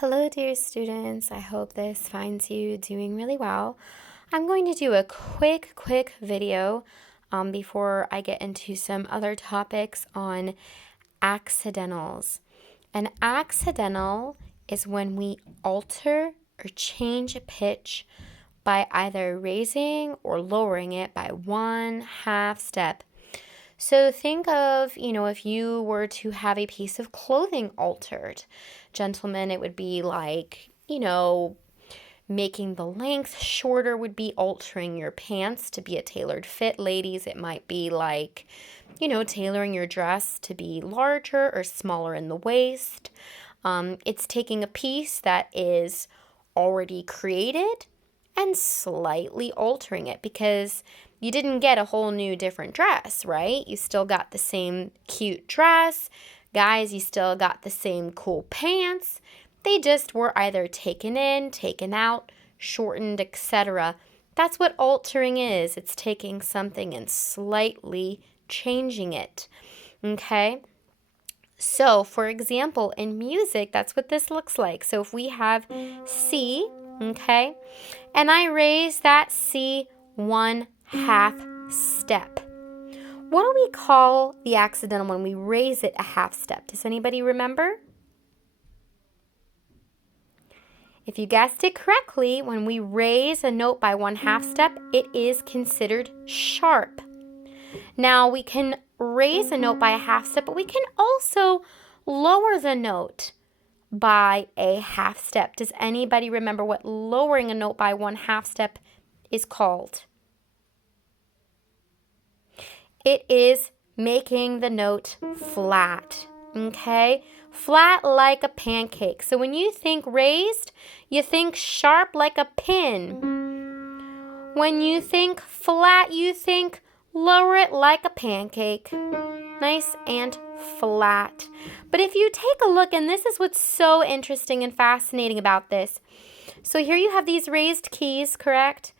Hello, dear students. I hope this finds you doing really well. I'm going to do a quick video before I get into some other topics on accidentals. An accidental is when we alter or change a pitch by either raising or lowering it by 1/2 step. So think of, if you were to have a piece of clothing altered. Gentlemen, it would be like, making the length shorter would be altering your pants to be a tailored fit. Ladies, it might be like, tailoring your dress to be larger or smaller in the waist. It's taking a piece that is already created and slightly altering it because you didn't get a whole new different dress, right? You still got the same cute dress. Guys, you still got the same cool pants. They just were either taken in, taken out, shortened, etc. That's what altering is. It's taking something and slightly changing it. Okay? So, for example, in music, that's what this looks like. So if we have C, okay, and I raise that C 1/2 step. What do we call the accidental when we raise it a 1/2 step? Does anybody remember? If you guessed it correctly, when we raise a note by 1/2 step, it is considered sharp. Now, we can raise a note by a 1/2 step, but we can also lower the note by a 1/2 step. Does anybody remember what lowering a note by 1/2 step is called? It is making the note flat, okay? Flat like a pancake. So when you think raised, you think sharp like a pin. When you think flat, you think lower it like a pancake. Nice and flat. But if you take a look, and this is what's so interesting and fascinating about this. So here you have these raised keys, correct?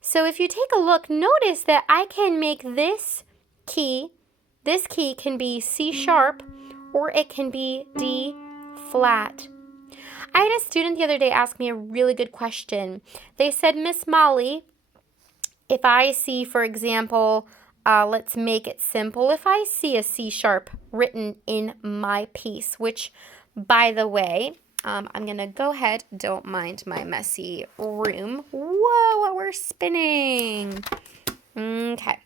So if you take a look, notice that I can make this key can be C sharp or it can be D flat. I had a student the other day ask me a really good question. They said, Miss Molly, if I see, for example, let's make it simple. If I see a C sharp written in my piece, which, by the way, I'm going to go ahead. Don't mind my messy room. Whoa, we're spinning. Okay.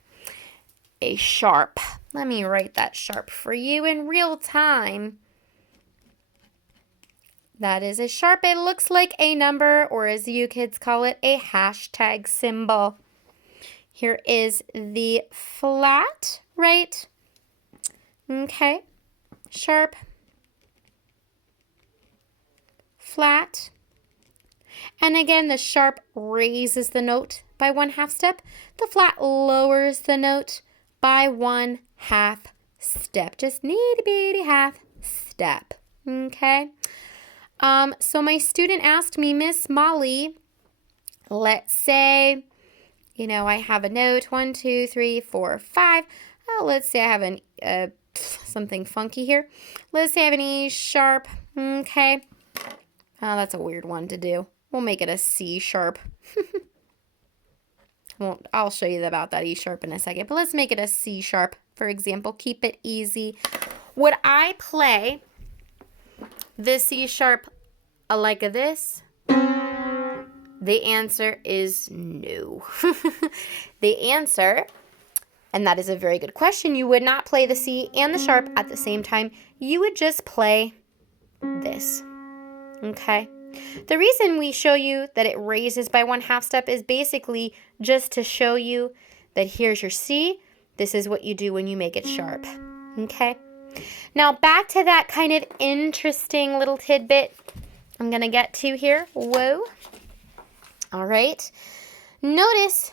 A sharp. Let me write that sharp for you in real time. That is a sharp. It looks like a number, or as you kids call it, a hashtag symbol. Here is the flat, right? Okay. Sharp. Flat. And again, the sharp raises the note by 1/2 step. The flat lowers the note by 1/2 step. Just itty bitty 1/2 step. Okay. So my student asked me, Miss Molly, let's say, I have a note 1, 2, 3, 4, 5. Oh, let's say I have something funky here. Let's say I have an E sharp. Okay. Oh, that's a weird one to do. We'll make it a C sharp. I'll show you about that E sharp in a second, but let's make it a C sharp, for example. Keep it easy. Would I play this C sharp like this? The answer is no. The answer, and that is a very good question, you would not play the C and the sharp at the same time. You would just play this. Okay? The reason we show you that it raises by 1/2 step is basically just to show you that here's your C. This is what you do when you make it sharp. Okay? Now back to that kind of interesting little tidbit I'm going to get to here. Whoa. All right. Notice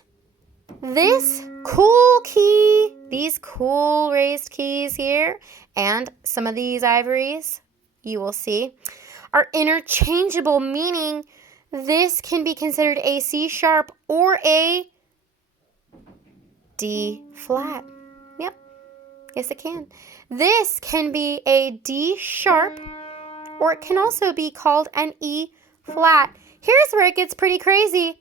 this cool key, these cool raised keys here, and some of these ivories, you will see, are interchangeable, meaning this can be considered a C sharp or a D flat. Yep. Yes, it can. This can be a D sharp or it can also be called an E flat. Here's where it gets pretty crazy.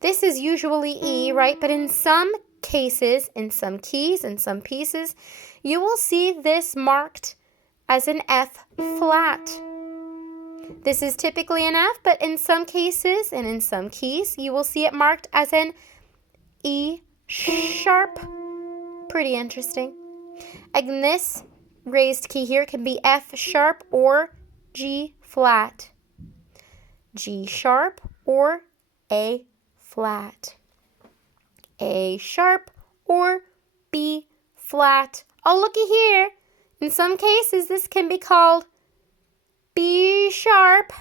This is usually E, right? But in some cases, in some keys, in some pieces, you will see this marked as an F flat. This is typically an F, but in some cases and in some keys, you will see it marked as an E sharp. Pretty interesting. And this raised key here can be F sharp or G flat. G sharp or A flat. A sharp or B flat. Oh, looky here. In some cases, this can be called B sharp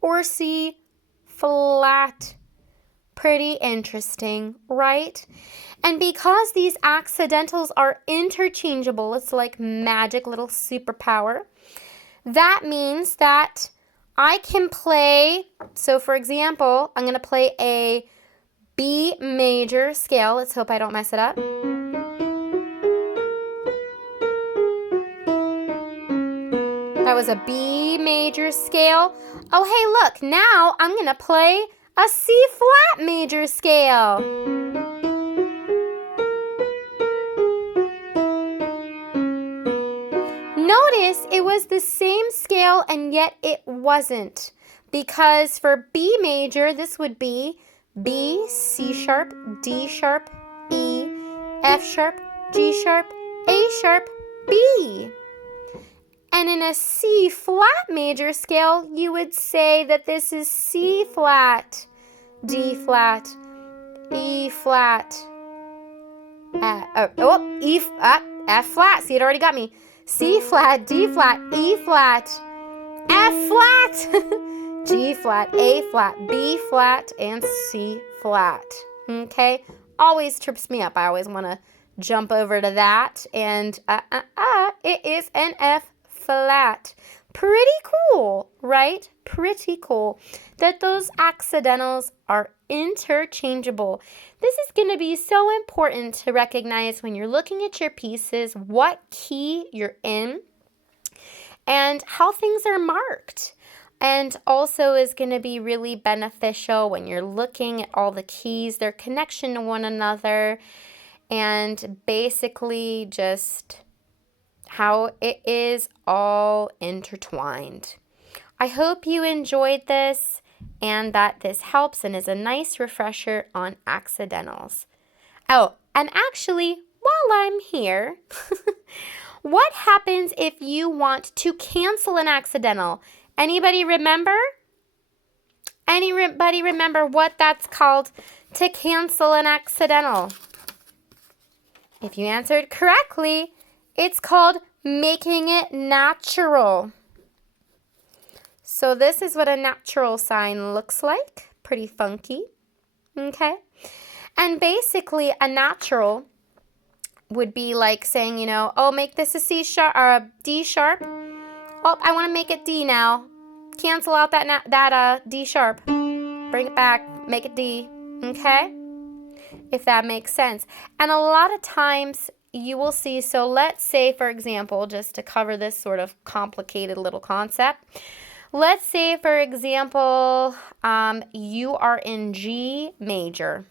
or C flat. Pretty interesting, right? And because these accidentals are interchangeable, it's like magic, little superpower. That means that I can play, so for example, I'm going to play a B major scale. Let's hope I don't mess it up. That was a B major scale. Oh, hey, look, now I'm going to play a C flat major scale. Notice it was the same scale and yet it wasn't. Because for B major, this would be B, C sharp, D sharp, E, F sharp, G sharp, A sharp, B. And in a C flat major scale, you would say that this is C flat, D flat, E flat, F flat. See, it already got me. C flat, D flat, E flat, F flat, G flat, A flat, B flat, and C flat. Okay? Always trips me up. I always want to jump over to that. And it is an F flat. Pretty cool, right? Pretty cool that those accidentals are interchangeable. This is going to be so important to recognize when you're looking at your pieces, what key you're in, and how things are marked. And also is going to be really beneficial when you're looking at all the keys, their connection to one another, and basically just how it is all intertwined. I hope you enjoyed this and that this helps and is a nice refresher on accidentals. Oh, and actually, while I'm here, what happens if you want to cancel an accidental? Anybody remember? Anybody remember what that's called to cancel an accidental? If you answered correctly, it's called making it natural. So this is what a natural sign looks like. Pretty funky. Okay? And basically, a natural would be like saying, you know, oh, make this a C sharp or a D sharp. Oh, I want to make it D now. Cancel out that D sharp. Bring it back. Make it D. Okay? If that makes sense. And a lot of times you will see, so let's say, for example, just to cover this sort of complicated little concept, let's say, for example, you are in G major.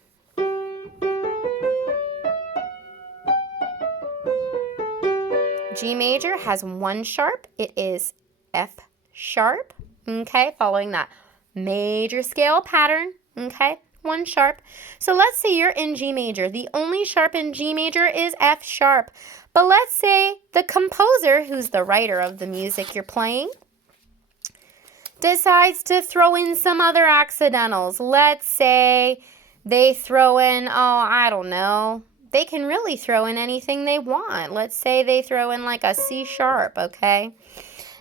G major has one sharp. It is F sharp, okay, following that major scale pattern, okay, one sharp. So let's say you're in G major. The only sharp in G major is F sharp. But let's say the composer, who's the writer of the music you're playing, decides to throw in some other accidentals. Let's say they throw in, oh, I don't know. They can really throw in anything they want. Let's say they throw in like a C sharp, okay?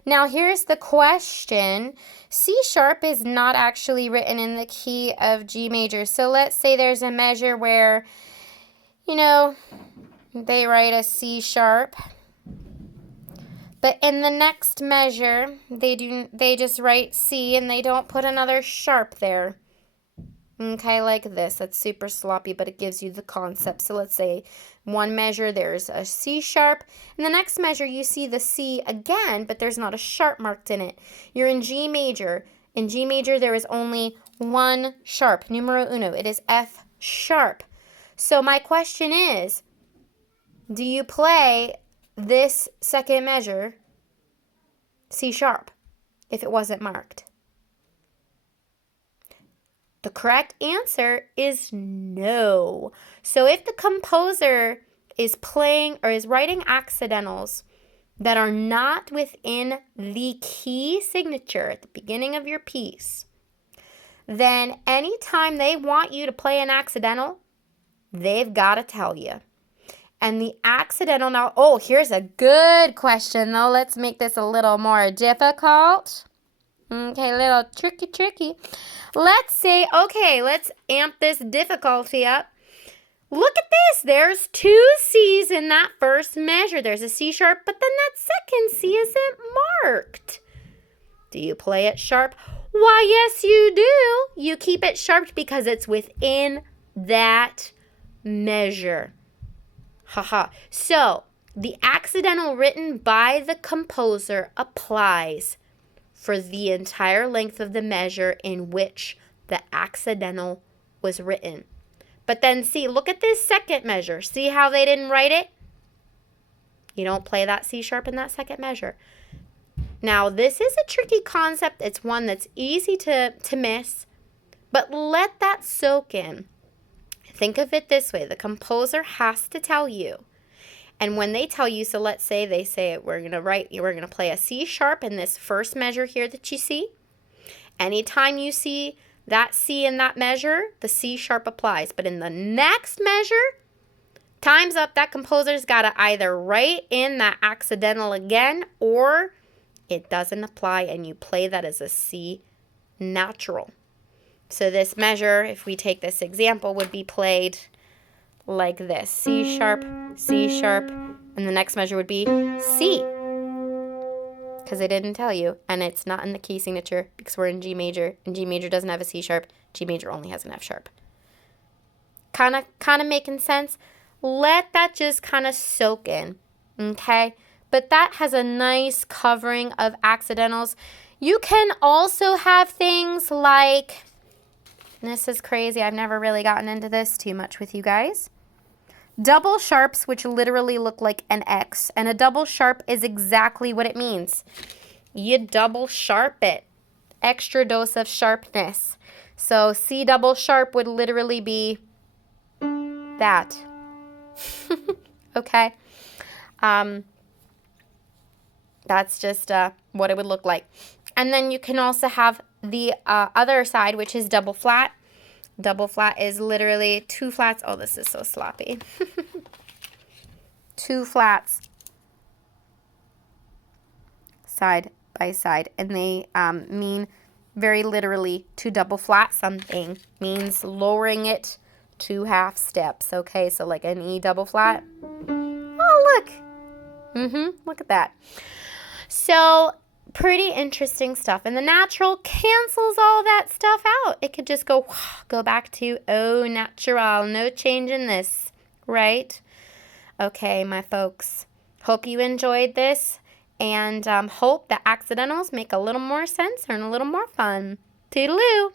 Now here's the question. C sharp is not actually written in the key of G major. So let's say there's a measure where, you know, they write a C sharp. But in the next measure, they just write C and they don't put another sharp there. Okay, like this. That's super sloppy, but it gives you the concept. So let's say One measure, there's a C sharp. In the next measure, you see the C again, but there's not a sharp marked in it. You're in G major. In G major, there is only one sharp, numero uno. It is F sharp. So my question is, do you play this second measure, C sharp, if it wasn't marked? The correct answer is no. So if the composer is playing or is writing accidentals that are not within the key signature at the beginning of your piece, then anytime they want you to play an accidental, they've got to tell you. And the accidental now, oh, here's a good question though. Let's make this a little more difficult. Okay, a little tricky. Let's say, okay, let's amp this difficulty up. Look at this. There's two C's in that first measure. There's a C sharp, but then that second C isn't marked. Do you play it sharp? Why, yes, you do. You keep it sharp because it's within that measure. Haha. So, the accidental written by the composer applies for the entire length of the measure in which the accidental was written. But then see, look at this second measure. See how they didn't write it? You don't play that C sharp in that second measure. Now, this is a tricky concept. It's one that's easy to miss, but let that soak in. Think of it this way. The composer has to tell you. And when they tell you, so let's say they say we're going to play a C sharp in this first measure here that you see. Anytime you see that C in that measure, the C sharp applies. But in the next measure, time's up. That composer's got to either write in that accidental again or it doesn't apply and you play that as a C natural. So this measure, if we take this example, would be played like this. C sharp, and the next measure would be C. Because they didn't tell you, and it's not in the key signature because we're in G major, and G major doesn't have a C sharp. G major only has an F sharp. Kind of making sense? Let that just kind of soak in, okay? But that has a nice covering of accidentals. You can also have things like, and this is crazy, I've never really gotten into this too much with you guys. Double sharps, which literally look like an X. And a double sharp is exactly what it means. You double sharp it. Extra dose of sharpness. So C double sharp would literally be that. Okay? That's just what it would look like. And then you can also have the other side, which is double flat. Double flat is literally two flats. Oh, this is so sloppy. Two flats side by side. And they mean very literally to double flat something. Means lowering it 2 half steps. Okay, so like an E double flat. Oh, look. Look at that. So pretty interesting stuff. And the natural cancels all that stuff out. It could just go back to au natural. No change in this, right? Okay, my folks. Hope you enjoyed this and hope that accidentals make a little more sense and a little more fun. Toodaloo.